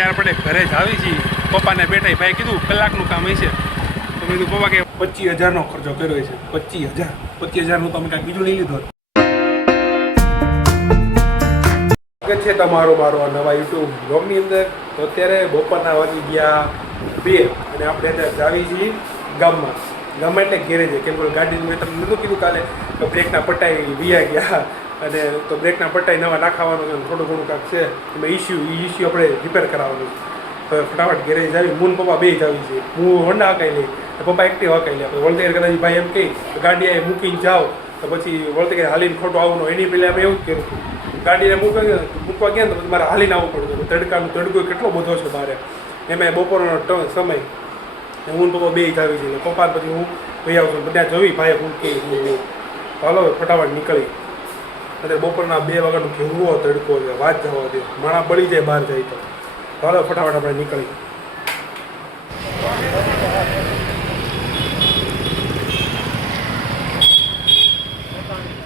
ત્યાર પડે ઘરે જ આવી છીએ. પપ્પાને બેઠા ભાઈ કીધું કલાકનું કામ હશે તો મેં કીધું પપ્પા કે 25,000નો ખર્ચો કર્યો છે. 25,000 તમે કાંઈક બીજું લઈ લીધો છે તમારો મારો નવા યુટ્યુબ બ્લોગની અંદર. તો અત્યારે બપોરના વાગી ગયા 2 અને આપણે અત્યારે જાવી છીએ ગામમાં એટલે ઘેરે છે. કેમ કે ગાડી મેં તમને નહોતું કીધું કાલે તો બ્રેકના પટ્ટાઈ વિયા ગયા અને તો બ્રેકના પટ્ટાઈ નવા નાખાવાનું છે. થોડું ઘણું કાંક છે એમાં ઇસ્યુ આપણે રિપેર કરાવવાનું છે. તો ફટાફટ ઘેરે જાવી. મૂન પપ્પા બે જ આવી છે. હું હોન્ડા હકાઈ લઈ પપ્પા એક્ટિવ હકાઈ લે. આપણે વળતે કદાચ ભાઈ એમ કહી તો ગાડી અહીં મૂકીને જાઓ તો પછી વળતે હાલીને ખોટું આવવાનું. એની પહેલાં આપણે એવું જ કર્યું ગાડીને મૂકવા ગયા ને તો પછી મારે હાલીને આવવું પડતું. તડકો કેટલો બધો છે બહાર એમાં બપોરનો સમય હું પપ્પા બે જ આવી છે. પપ્પા પછી હું ભાઈ આવું છું બધા જોઈ ભાઈ હું કે હાલો ફટાફટ નીકળી. અત્યારે બપોરના 2 વાગ્યાનો કેવો તડકો છે વાત જવા દે. માણા બળી જાય બહાર જાય તો હાલો ફટાફટ આપણે નીકળી.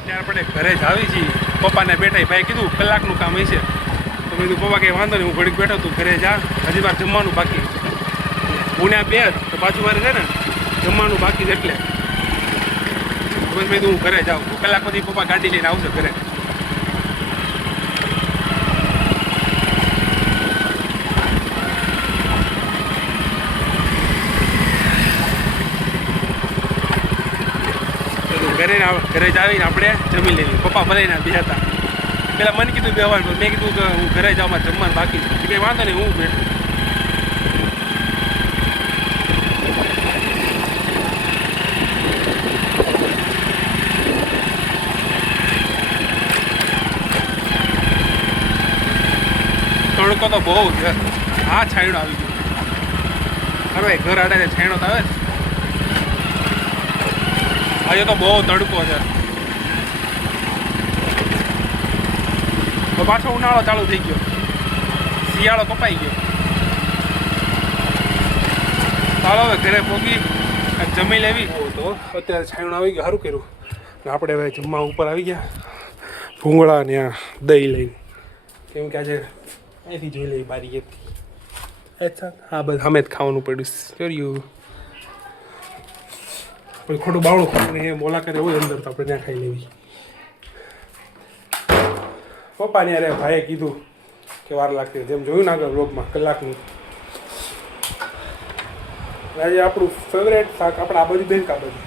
ત્યાર પડે ઘરે જ આવી છીએ. પપ્પાને બેઠા ભાઈ કીધું કલાકનું કામ હશે તો મેં કીધું પપ્પા કંઈ વાંધો નહીં હું ઘડીક બેઠો તું ઘરે જા હજી વાર જમવાનું બાકી. હું ત્યાં બે તો પાછું મારે છે ને જમવાનું બાકી છે એટલે પછી મેં કીધું હું ઘરે જાઉં. કલાક પછી પપ્પા ગાડી લઈને આવશે ઘરે. ઘરે જ આવીને આપણે જમી લેવી. પપ્પા ભલે ના બે હતા પેલા મને કીધું બેવાનું મેં કીધું કે હું ઘરે જાઉં મારે જમવાનું બાકી છે. કંઈ વાંધો નહીં હું બેઠું. તડકો તો બહુ છે. હા છાંયડો આવી ગયો. અરે ઘર આડે છાંયડો તો આવે ને. આજે તો બહુ તડકો છે. તો પાછો ઉનાળો ચાલુ થઈ ગયો. શિયાળો કપાઈ ગયો. ચાલો હવે ઘરે પોગી જમી લેવી. તો અત્યારે છાંયણું આવી ગયું સારું કર્યું. આપણે હવે જમવા ઉપર આવી ગયા. ભૂંગળા ને આ દહીં લઈને કેમ કે આજે અહીંથી જોઈ લઈ બારી એથી. અચ્છા હા બસ અમે જ ખાવાનું પડ્યું કર્યું. કોઈ ખોટું બાવળું ખાઈને એ બોલા કરે હોય અંદર તો આપણે ત્યાં ખાઈ લેવી. પપ્પાને યાર ભાઈએ કીધું કે વાર લાગતી જેમ જોયું ને આગળ વ્લોગમાં કલાકની. આજે આપણું ફેવરેટ શાક આપણે આ બાજુ બેન કા બાજુ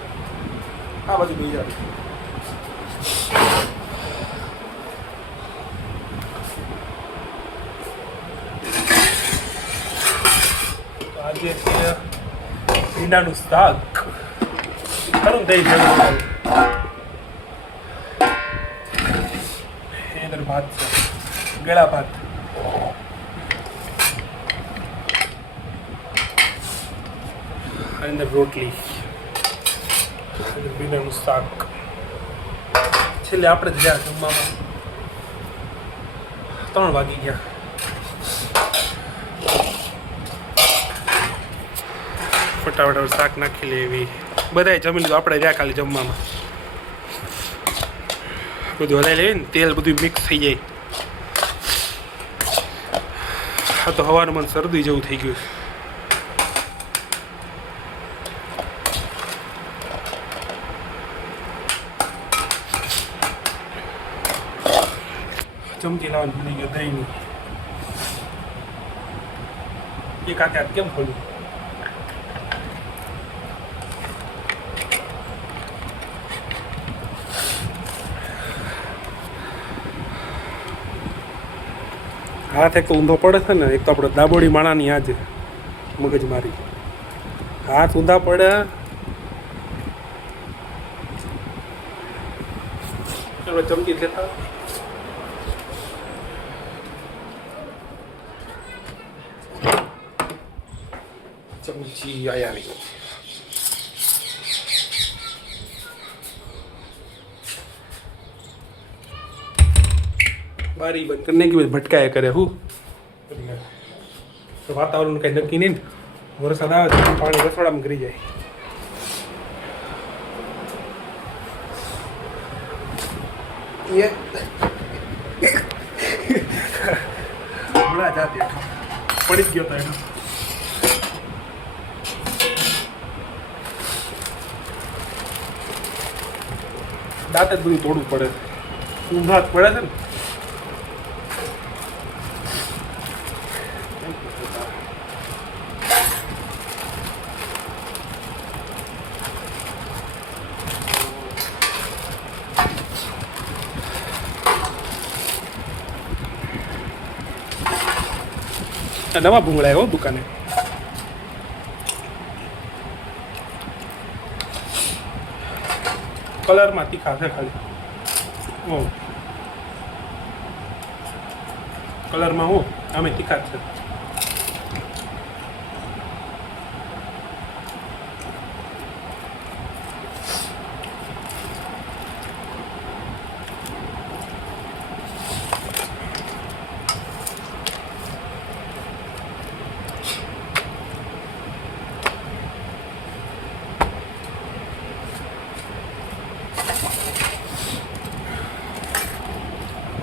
આ બાજુ બીજા આજે છે ભીંડાનું શાક. ખરું દહીં જરૂર અંદર ભાત છે ગળા ભાત. અંદર રોટલી ભીંડાનું શાક. છેલ્લે આપણે જ ગયા જમવામાં 3 વાગી ગયા. ફટાફટ શાક નાખી લેવી. બધાએ જમી લીધું. આપણે રહ્યા ખાલી જમવામાં બધું હલાવી લેવી ને તેલ બધું મિક્સ થઈ જાય. હા તો હવાનું મને શરદી જેવું થઈ ગયું. ચમચી લાવવાનું ભૂલી ગયો દહીંની. એક હાથે હાથ કેમ ખોલ્યું? હાથ એક તો ઊંધો પડે છે ને. એક તો આપણે દાબોડી માણાની આજે મગજ મારી. હાથ ઊંધા પડે. ચમચી લેતા ચમચી આયા બારી બંધ કરીને કે ભટકાયા કરે. હું વાતાવરણ કંઈ નક્કી નહીં ને. વરસાદ આવે તો પાણી રસોડામાં કરી જાય. હમણાં જાતે પડી જ ગયો હતો એનો. દાંત જ બધું તોડવું પડે, ઊંઘાત પડે છે ને. નવા ભૂંગળા આવ્યો દુકાને. કલરમાં તીખા છે ખાલી. ઓ કલરમાં હું અમે તીખા જ છે.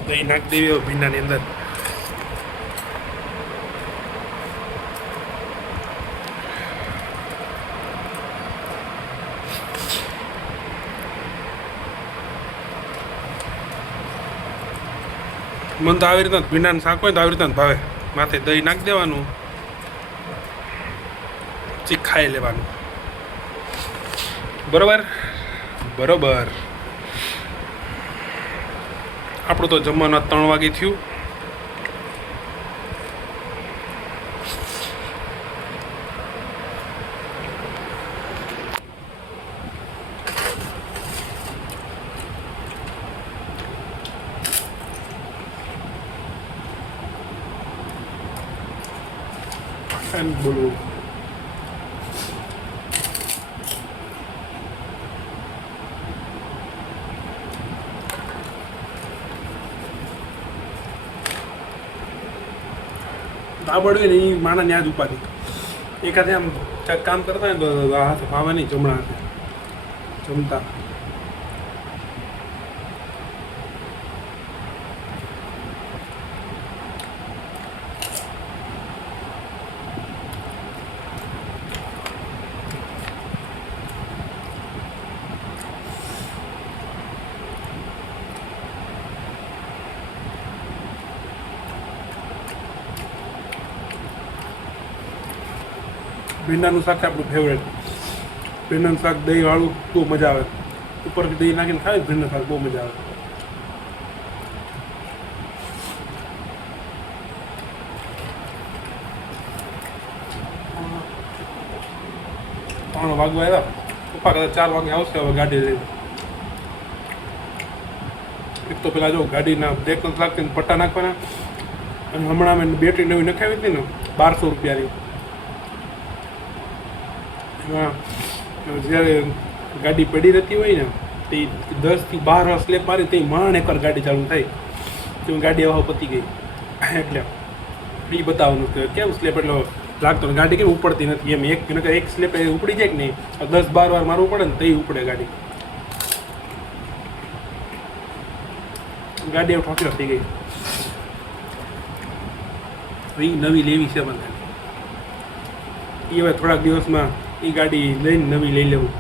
દહીં નાખી દેવી ભીંડાની અંદર. મને તો આવી રીતના ભીંડાનું શાક હોય તો આવી રીતના ભાવે. માથે દહીં નાખી દેવાનું, પછી ખાઈ લેવાનું. બરોબર બરોબર. આપણું તો જમવાના 3 વાગે થયું. બોલવું આવડવી ને એ માણસ યાદ ઉપાધિ. એકાદે આમ કામ કરતા હોય તો હાથ ભાવે નહીં જમણા હાથે જમતા. ભીંડાનું શાક છે આપણું ફેવરેટ. ભીંડાનું શાક દહીંવાળું બહુ મજા આવે. ઉપરથી દહીં નાખીને ખાય ભીંડાનું શાક બહુ મજા આવે. 3 વાગવા આવ્યા. પપ્પા કદાચ 4 વાગે આવશે હવે ગાડી લઈને. એક તો પેલા જો ગાડીના બ્રેક નથી લાગતી, પટ્ટા નાખવાના. અને હમણાં મેં બેટરી નવી નખાવી હતી ને 1200 રૂપિયાની. જ્યારે ગાડી પડી રહેતી હોય ને તે 10 થી 12 સ્લેપ મારી તે માંડ એકવાર ગાડી ચાલુ થાય તો ગાડી આવા પતી ગઈ. એટલે એ બતાવવાનું કે કેમ સ્લેપ એટલો લાગતો ને ગાડી કેમ ઉપડતી નથી એમ. એક સ્લેપ ઉપડી જાય કે નહીં, 10-12 વાર મારવું પડે ને તો ઉપડે ગાડી. ગાડી એવું ઠોકર થઈ ગઈ. એ નવી લેવી છે મને. એ હવે થોડાક દિવસમાં એ ગાડી લઈને નવી લઈ લેવું.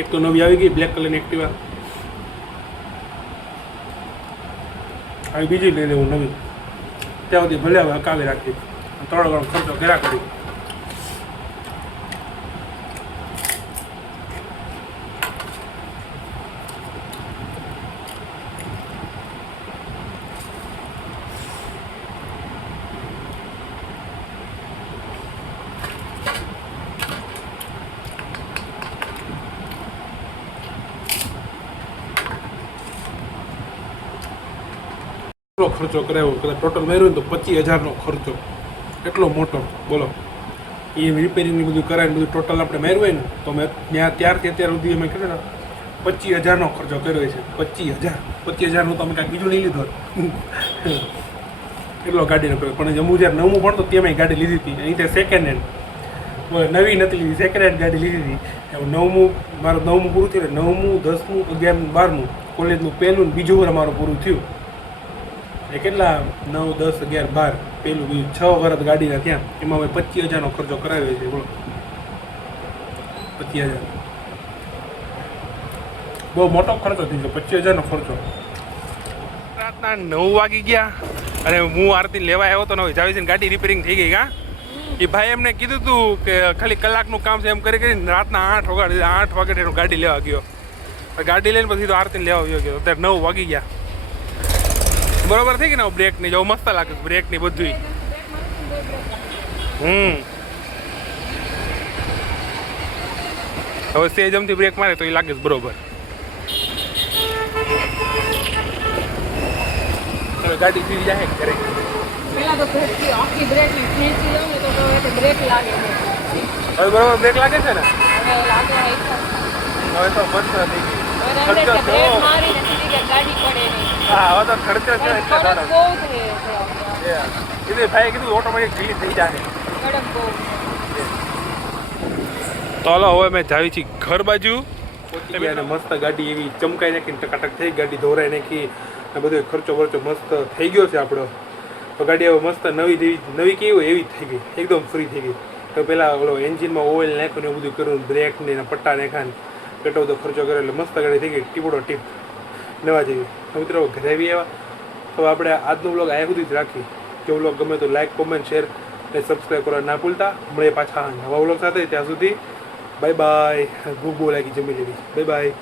એક તો નવી આવી ગઈ બ્લેક કલરની એક્ટિવા, આવી બીજી લઈ લેવું નવી. ત્યાં સુધી ભલે હવે હકાવી રાખી, થોડો ઘણો ખર્ચો કર્યા કરી. ખર્ચો કરાવ્યો કદાચ ટોટલ મેળવ્યો ને તો 25,000નો ખર્ચો. એટલો મોટો બોલો. એ રિપેરિંગ બધું કરાવીને બધું ટોટલ આપણે મેળવે ને તો મેં ત્યાં ત્યારથી અત્યાર સુધી અમે કેટલા 25,000નો ખર્ચો કર્યો છે. 25,000 તો અમે કાંઈક બીજું લઈ લીધો એટલો ગાડીનો કર્યો. પણ હું જ્યારે 9મું ભણતો તેમાં ગાડી લીધી હતી. અહીં તે સેકન્ડ હેન્ડ, નવી નથી લીધી, સેકન્ડ હેન્ડ ગાડી લીધી હતી. 9મું મારું 9મું પૂરું થયું. 9મું 10મું 11મું 12મું કોલેજનું પહેલું ને બીજું વર્ષ મારું પૂરું થયું. એ કેટલા 9, 10, 11, 12 પેલું બીજું 6 વરસ ગાડીના ત્યાં એમાં અમે 25,000નો ખર્ચો કરાવ્યો છે બોલો 25,000 બહુ મોટો ખર્ચો થઈ ગયો 25,000નો ખર્ચો રાતના 9 વાગી ગયા અને હું આરતી લેવા આવ્યો તો ને જાવીસીની ગાડી રિપેરિંગ થઈ ગઈ હા એ ભાઈ એમને કીધું હતું કે ખાલી કલાકનું કામ છે એમ કરી કરીને રાતના 8 વાગે એનો ગાડી લેવા ગયો ગાડી લઈને પછી તો આરતીને લેવા ગયો અત્યારે 9 વાગી ગયા બરોબર થઈ ગઈ ને બ્રેકની જો મસ્ત લાગે બ્રેકની બધું હવે સેજમથી બ્રેક મારે તો એ લાગે છે બરોબર હવે ગાડી ફીરી જાય ઘરે પેલા તો આખી બ્રેક ખેંચી લઉં ને તો બ્રેક લાગે હવે બરોબર બ્રેક લાગે છે ને હવે લાગે હવે તો મસ્ત થઈ ગઈ બ્રેક મારીને સીધી કે ગાડી પડે નહીં હા હવે તો ખર્ચો છે એટલે કડક બહુ છે એટલે ભાઈ કીધું ઓટોમેટિક રિલીઝ થઈ જાય કડક બહુ તો હાલો હવે મેં જાવી છીએ ઘર બાજુ અને મસ્ત ગાડી એવી ચમકાઈ નાખીને ટકાટક થઈ ગાડી ધોરાઈ નાખી અને બધો ખર્ચો વર્ચો મસ્ત થઈ ગયો છે આપણો તો ગાડી હવે મસ્ત નવી કેવી હોય એવી થઈ ગઈ એકદમ ફ્રી થઈ ગઈ તો પહેલાં ઓલો એન્જિનમાં ઓઇલ નાખ્યું ને એવું બધું કર્યું બ્રેક ને પટ્ટા નાખ્યા કેટલો બધો ખર્ચો કર્યો એટલે મસ્ત ગાડી થઈ ગઈ ટીપડો ટીપ લેવા જેવી મિત્રો ઘરે આવી આવ્યા તો આપણે આજનો વ્લોગ આ સુધી જ રાખી જો વ્લોગ ગમે તો લાઈક કોમેન્ટ શેર અને સબસ્ક્રાઈબ કરવા ના ભૂલતા મળીએ પાછા નવા વ્લોગ સાથે ત્યાં સુધી બાય બાય ભૂખ બહુ લાગી જમી લેવી બાય બાય